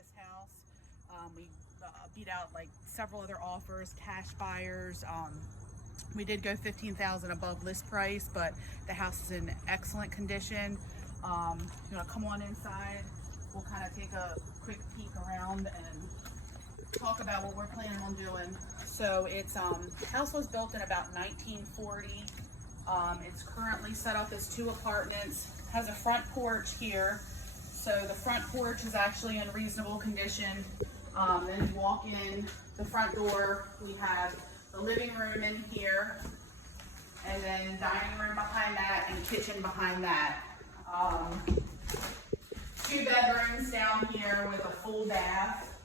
this house. We beat out like several other offers, cash buyers. We did go 15,000 above list price, but the house is in excellent condition. You know, come on inside. We'll kind of take a quick peek around and talk about what we're planning on doing. So it's house was built in about 1940. It's currently set up as 2 apartments. Has a front porch here. So the front porch is actually in reasonable condition. Then you walk in the front door. We have the living room in here, and then dining room behind that, and kitchen behind that. 2 bedrooms down here with a full bath.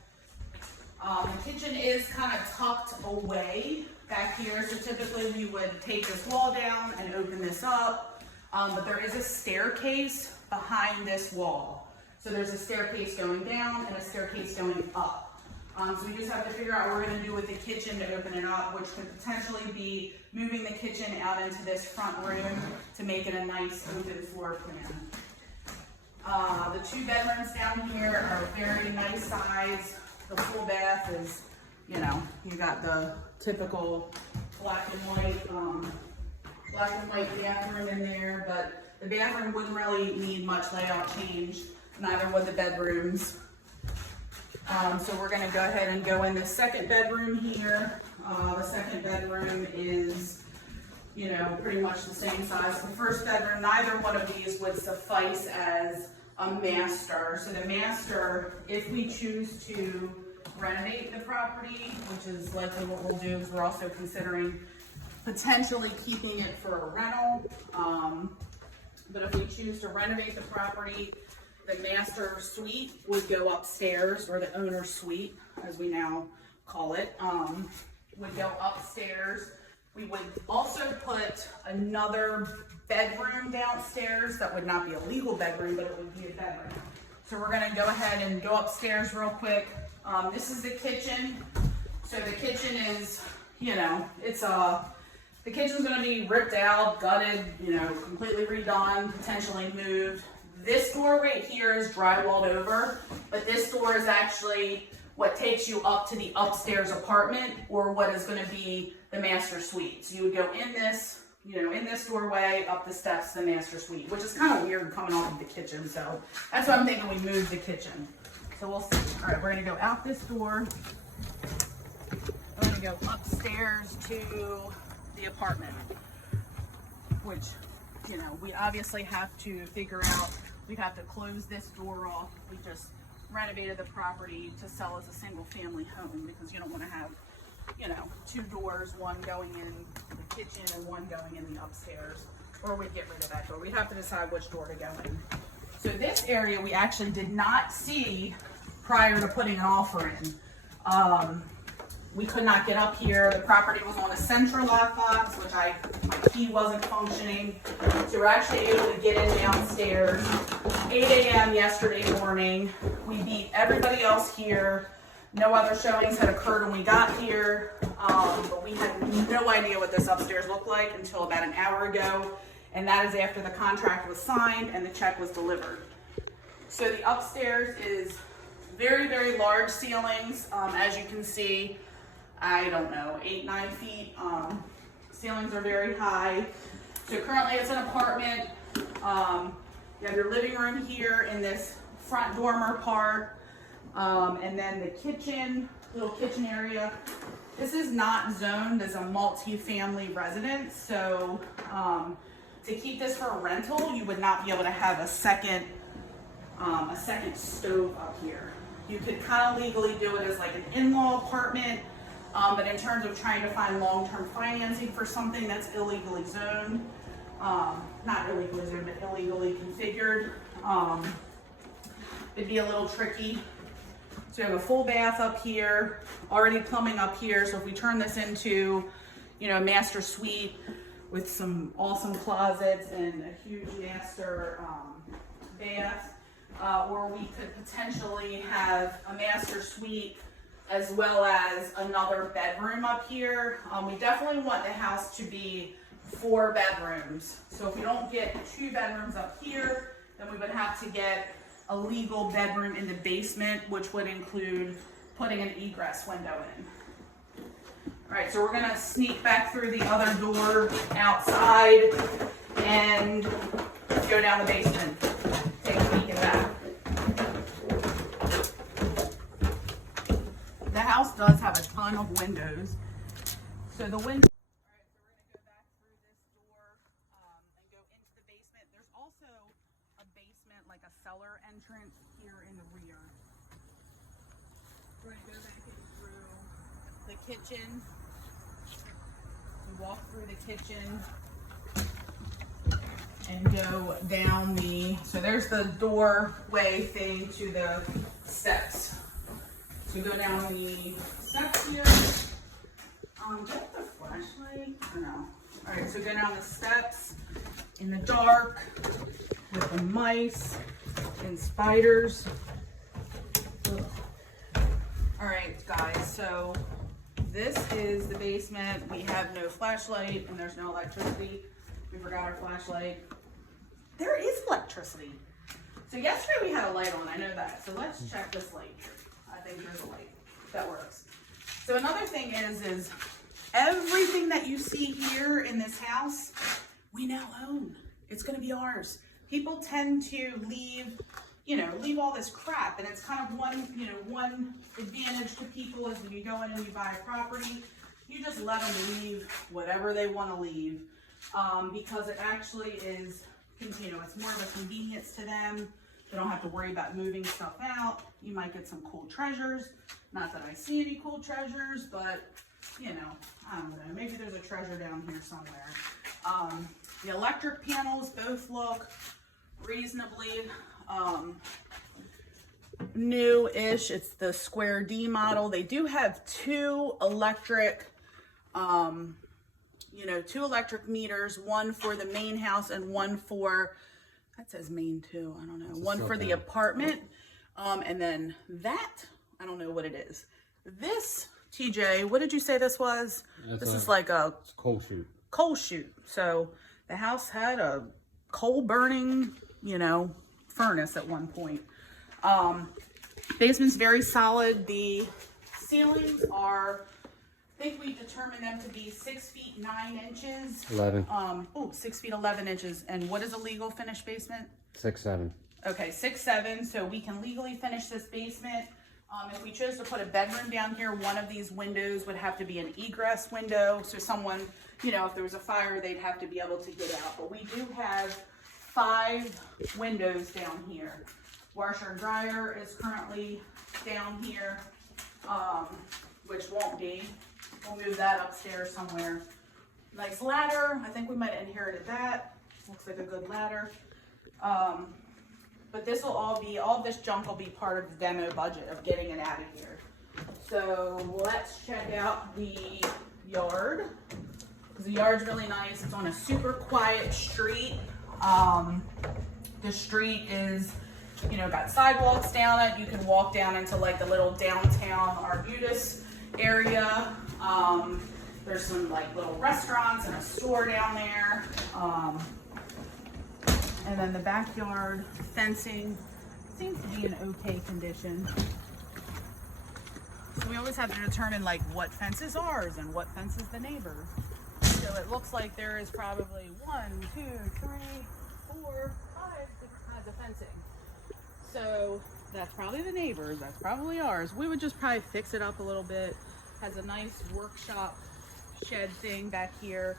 The kitchen is kind of tucked away back here, so typically we would take this wall down and open this up, but there is a staircase behind this wall. So there's a staircase going down and a staircase going up. So we just have to figure out what we're going to do with the kitchen to open it up, which could potentially be moving the kitchen out into this front room to make it a nice open floor plan. The 2 bedrooms down here are very nice size. The full bath is, you know, you got the typical black and white bathroom in there, but the bathroom wouldn't really need much layout change. Neither would the bedrooms. So we're going to go ahead and go in the second bedroom here. The second bedroom is, you know, pretty much the same size. The first bedroom, neither one of these would suffice as a master. So the master, if we choose to renovate the property, which is likely what we'll do, because we're also considering potentially keeping it for a rental. But if we choose to renovate the property, the master suite would go upstairs, or the owner's suite, as we now call it, would go upstairs. We would also put another bedroom downstairs that would not be a legal bedroom, but it would be a bedroom. So we're gonna go ahead and go upstairs real quick. This is the kitchen. So the kitchen is, you know, the kitchen's gonna be ripped out, gutted, you know, completely redone, potentially moved. This door right here is drywalled over, but this door is actually what takes you up to the upstairs apartment, or what is going to be the master suite. So you would go in this, you know, in this doorway, up the steps to the master suite, which is kind of weird coming off of the kitchen. So that's why I'm thinking we move the kitchen. So we'll see. All right, we're going to go out this door. We're going to go upstairs to the apartment, which, you know, we obviously have to figure out. We'd have to close this door off. We just renovated the property to sell as a single family home, because you don't want to have, you know, 2 doors, one going in the kitchen and one going in the upstairs, or we'd get rid of that door. We'd have to decide which door to go in. So this area we actually did not see prior to putting an offer in. We could not get up here. The property was on a central lockbox, which my key wasn't functioning. So we're actually able to get in downstairs. 8 a.m. yesterday morning. We beat everybody else here. No other showings had occurred when we got here. But we had no idea what this upstairs looked like until about an hour ago. And that is after the contract was signed and the check was delivered. So the upstairs is very, very large ceilings. As you can see, I don't know, 8-9 feet. Ceilings are very high. So currently it's an apartment. You have your living room here in this front dormer part, and then the kitchen, little kitchen area. This is not zoned as a multi-family residence, so to keep this for a rental, you would not be able to have a second stove up here. You could kind of legally do it as like an in-law apartment. But in terms of trying to find long-term financing for something that's illegally zoned, not illegally zoned, but illegally configured, it'd be a little tricky. So you have a full bath up here, already plumbing up here. So if we turn this into, you know, a master suite with some awesome closets and a huge master bath, or we could potentially have a master suite as well as another bedroom up here. We definitely want the house to be 4 bedrooms. So if we don't get 2 bedrooms up here, then we would have to get a legal bedroom in the basement, which would include putting an egress window in. All right, so we're gonna sneak back through the other door outside and go down the basement, take a peek at that. The house does have a ton of windows. So the window. All right, so we're gonna go back through this door and go into the basement. There's also a basement, like a cellar entrance here in the rear. We're gonna go back in through the kitchen. We walk through the kitchen and go down so there's the doorway thing to the steps. So we go down the steps here. Do I have the flashlight? No. All right, so go down the steps in the dark with the mice and spiders. Ugh. All right, guys, so this is the basement. We have no flashlight and there's no electricity. We forgot our flashlight. There is electricity. So yesterday we had a light on, I know that. So let's check this light. I think there's a light that works. So another thing is everything that you see here in this house, we now own. It's gonna be ours. People tend to leave all this crap, and it's kind of one advantage to people is when you go in and you buy a property, you just let them leave whatever they want to leave, because it actually is, it's more of a convenience to them. They don't have to worry about moving stuff out. You might get some cool treasures. Not that I see any cool treasures, but I don't know, maybe there's a treasure down here somewhere. The electric panels both look reasonably new-ish. It's the Square D model. They do have two electric meters, one for the main house and one for, that says main too, I don't know, one for the apartment. And then that, I don't know what it is. This, TJ, what did you say this was? This is like a coal chute. Coal chute. So the house had a coal burning, furnace at one point. Basement's very solid. The ceilings are, I think we determined them to be 6 feet 9 inches. 11. 6 feet 11 inches. And what is a legal finished basement? 6'7". Okay, 6'7". So we can legally finish this basement. If we chose to put a bedroom down here, one of these windows would have to be an egress window. So someone, if there was a fire, they'd have to be able to get out. But we do have 5 windows down here. Washer and dryer is currently down here, which won't be. We'll move that upstairs somewhere. Nice ladder. I think we might have inherited that. Looks like a good ladder. But this will all this junk will be part of the demo budget of getting it out of here. So let's check out the yard, because the yard's really nice. It's on a super quiet street. The street is, got sidewalks down it. You can walk down into like the little downtown Arbutus area. There's some like little restaurants and a store down there. And then the backyard fencing seems to be in okay condition. So we always have to determine like what fence is ours and what fence is the neighbor's. So it looks like there is probably 1, 2, 3, 4, 5 different kinds of fencing. So that's probably the neighbor's, that's probably ours. We would just probably fix it up a little bit. Has a nice workshop shed thing back here,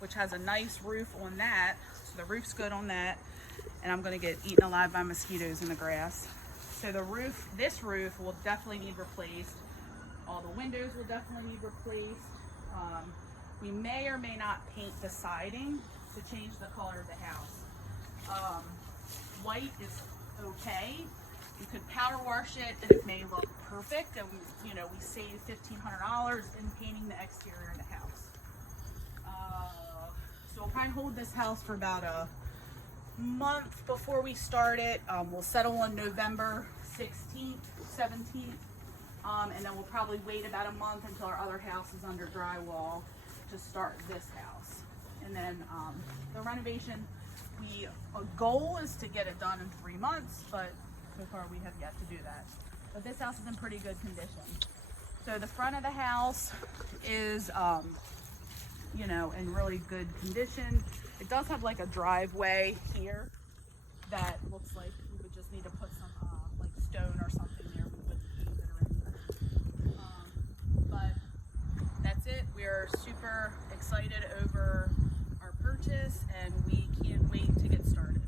which has a nice roof on that. So the roof's good on that. And I'm gonna get eaten alive by mosquitoes in the grass. So the roof, this roof will definitely need replaced. All the windows will definitely need replaced. We may or may not paint the siding to change the color of the house. White is okay. You could power wash it and it may look perfect, and we save $1,500 in painting the exterior of the house. So we'll probably hold this house for about a month before we start it. We'll settle on November 16th, 17th, and then we'll probably wait about a month until our other house is under drywall to start this house. And then the renovation, a goal is to get it done in 3 months, but so far we have yet to do that. But this house is in pretty good condition. So the front of the house is, you know, in really good condition. It does have like a driveway here that looks like we would just need to put some like stone or something there. We wouldn't pave it or anything. But that's it. We are super excited over our purchase and we can't wait to get started.